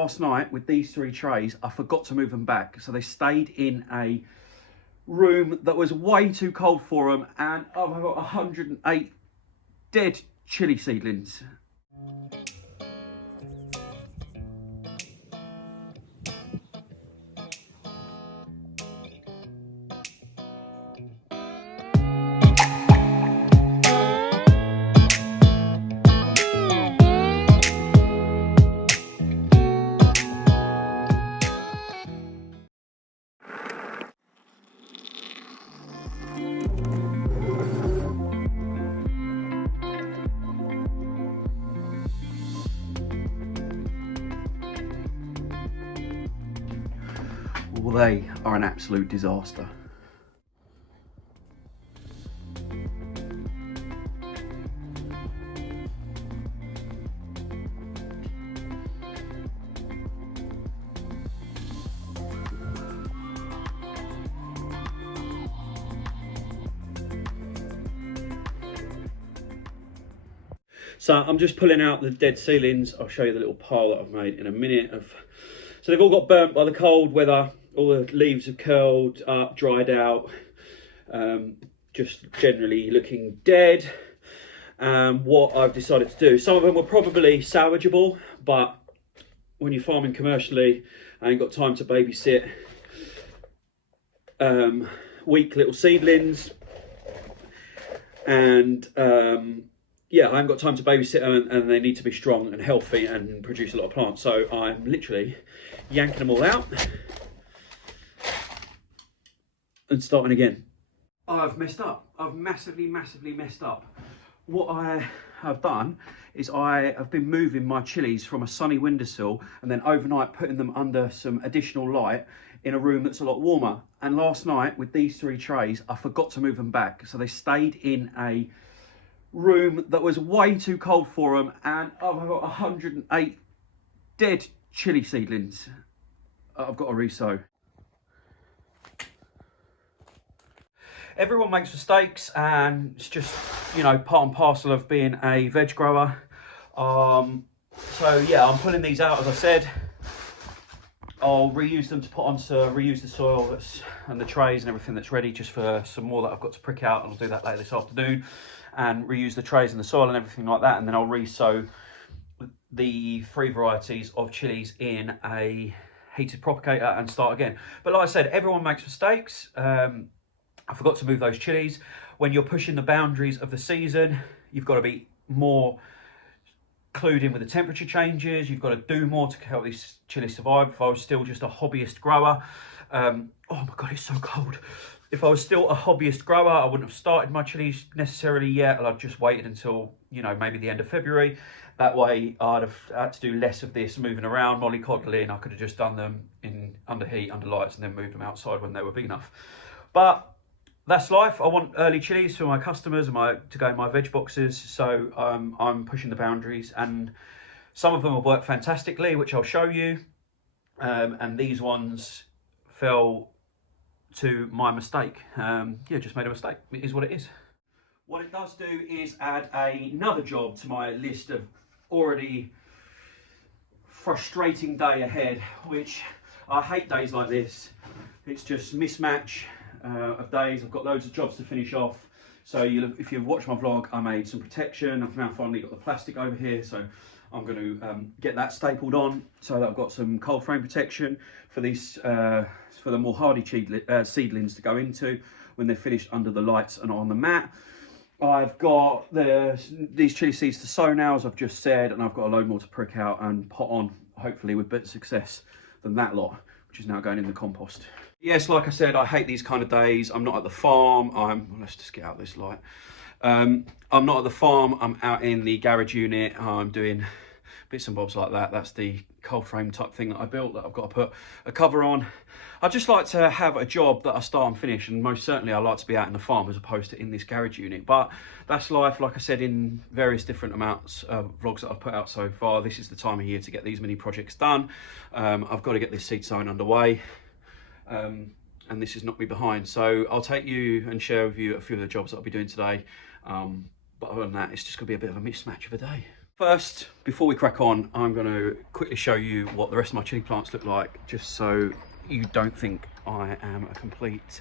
last night with these 3 trays, I forgot to move them back. So they stayed in a room that was way too cold for them, and I've got 108 dead chilli seedlings. Well, they are an absolute disaster. So I'm just pulling out the dead seedlings. I'll show you the little pile that I've made in a minute. So they've all got burnt by the cold weather. All the leaves have curled up, dried out, just generally looking dead. What I've decided to do, some of them were probably salvageable, but when you're farming commercially, I ain't got time to babysit weak little seedlings, and yeah, I haven't got time to babysit them, and they need to be strong and healthy and produce a lot of plants. So I'm literally yanking them all out and starting again. I've messed up. I've massively messed up. What I have done is I have been moving my chilies from a sunny windowsill and then overnight putting them under some additional light in a room that's a lot warmer. And last night with these 3 trays, I forgot to move them back. So they stayed in a room that was way too cold for them, and I've got 108 dead chilli seedlings I've got to re-sow. Everyone makes mistakes, and it's just, you know, part and parcel of being a veg grower. So yeah, I'm pulling these out, as I said. I'll reuse them to put onto, reuse the soil and the trays and everything that's ready, just for some more that I've got to prick out, and I'll do that later this afternoon, and reuse the trays and the soil and everything like that, and then I'll re-sow the 3 varieties of chilies in a heated propagator and start again. But like I said, everyone makes mistakes. I forgot to move those chilies. When you're pushing the boundaries of the season, you've got to be more clued in with the temperature changes. You've got to do more to help these chilies survive. If I was still just a hobbyist grower, oh my God, it's so cold. If I was still a hobbyist grower, I wouldn't have started my chilies necessarily yet. I'd just waited until, you know, maybe the end of February. That way I'd have had to do less of this moving around, mollycoddling. I could have just done them in under heat, under lights, and then moved them outside when they were big enough. But that's life. I want early chilies for my customers and to go in my veg boxes. So I'm pushing the boundaries, and some of them have worked fantastically, which I'll show you. And these ones fell to my mistake. Yeah, just made a mistake. It is what it is. What it does do is add another job to my list of already frustrating day ahead, which I hate days like this. It's just mismatch of days. I've got loads of jobs to finish off. So if you've watched my vlog, I made some protection. I've now finally got the plastic over here, so I'm going to get that stapled on so that I've got some cold frame protection for these for the more hardy seedlings to go into when they're finished under the lights and on the mat. I've got these chili seeds to sow now, as I've just said, and I've got a load more to prick out and pot on, hopefully with better success than that lot, which is now going in the compost. Yes, like I said, I hate these kind of days. I'm not at the farm. Let's just get out this light. I'm not at the farm. I'm out in the garage unit. I'm doing bits and bobs like that. That's the cold frame type thing that I built that I've got to put a cover on. I just like to have a job that I start and finish, and most certainly I like to be out in the farm as opposed to in this garage unit. But that's life, like I said, in various different amounts of vlogs that I've put out so far. This is the time of year to get these mini projects done. I've got to get this seed sowing underway. And this has knocked me behind, so I'll take you and share with you a few of the jobs that I'll be doing today, but other than that, it's just gonna be a bit of a mismatch of a day. First, before we crack on, I'm going to quickly show you what the rest of my chilli plants look like, just so you don't think I am a complete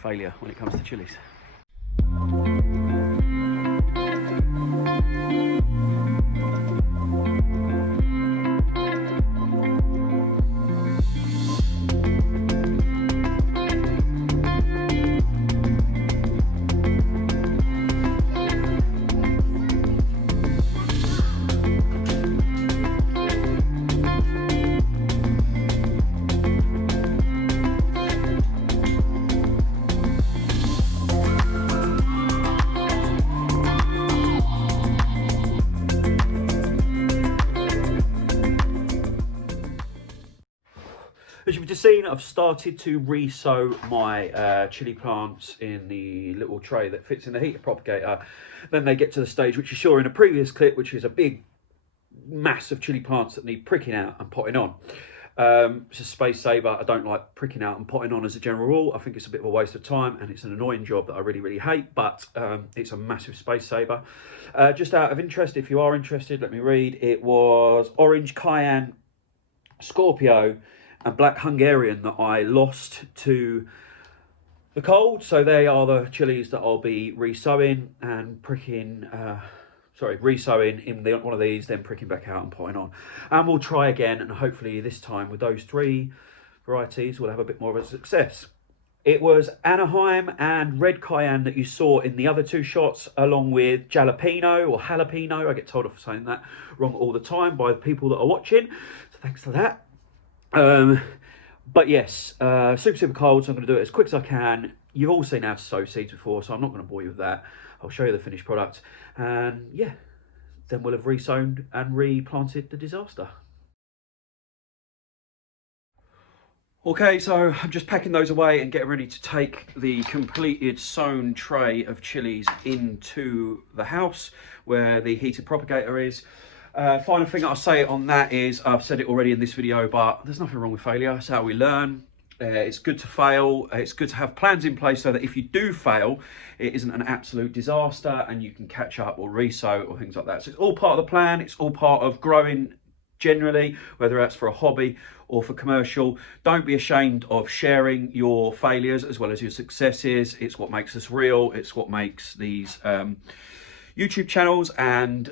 failure when it comes to chilies. As you've just seen, I've started to re-sow my chilli plants in the little tray that fits in the heater propagator. Then they get to the stage which you saw in a previous clip, which is a big mass of chilli plants that need pricking out and potting on. It's a space saver. I don't like pricking out and potting on as a general rule. I think it's a bit of a waste of time and it's an annoying job that I really hate, but it's a massive space saver. Just out of interest, if you are interested, let me read. It was Orange Cayenne, Scorpio and Black Hungarian that I lost to the cold. So they are the chilies that I'll be re-sowing and pricking, re-sowing in one of these, then pricking back out and potting on. And we'll try again, and hopefully this time with those 3 varieties, we'll have a bit more of a success. It was Anaheim and Red Cayenne that you saw in the other 2 shots, along with Jalapeno or Jalapeno. I get told off for saying that wrong all the time by the people that are watching. So thanks for that. But yes, super cold, so I'm going to do it as quick as I can. You've all seen how to sow seeds before, so I'm not going to bore you with that. I'll show you the finished product, and yeah, then we'll have re-sown and replanted the disaster. Okay, so I'm just packing those away and getting ready to take the completed sown tray of chilies into the house where the heated propagator is. Final thing I'll say on that is, I've said it already in this video, but there's nothing wrong with failure. It's how we learn. It's good to fail. It's good to have plans in place so that if you do fail, it isn't an absolute disaster and you can catch up or re-sow or things like that. So it's all part of the plan. It's all part of growing generally, whether that's for a hobby or for commercial. Don't be ashamed of sharing your failures as well as your successes. It's what makes us real. It's what makes these YouTube channels and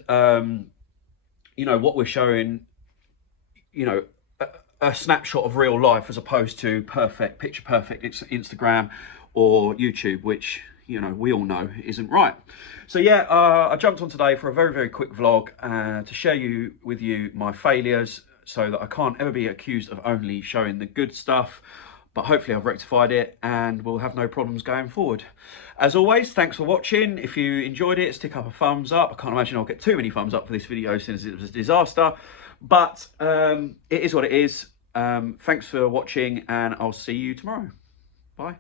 you know, what we're showing, you know, a snapshot of real life as opposed to perfect, picture perfect Instagram or YouTube, which, you know, we all know isn't right. So yeah, I jumped on today for a very quick vlog to share with you my failures so that I can't ever be accused of only showing the good stuff. But hopefully I've rectified it and we'll have no problems going forward. As always, thanks for watching. If you enjoyed it, stick up a thumbs up. I can't imagine I'll get too many thumbs up for this video since it was a disaster. But it is what it is. Thanks for watching and I'll see you tomorrow. Bye.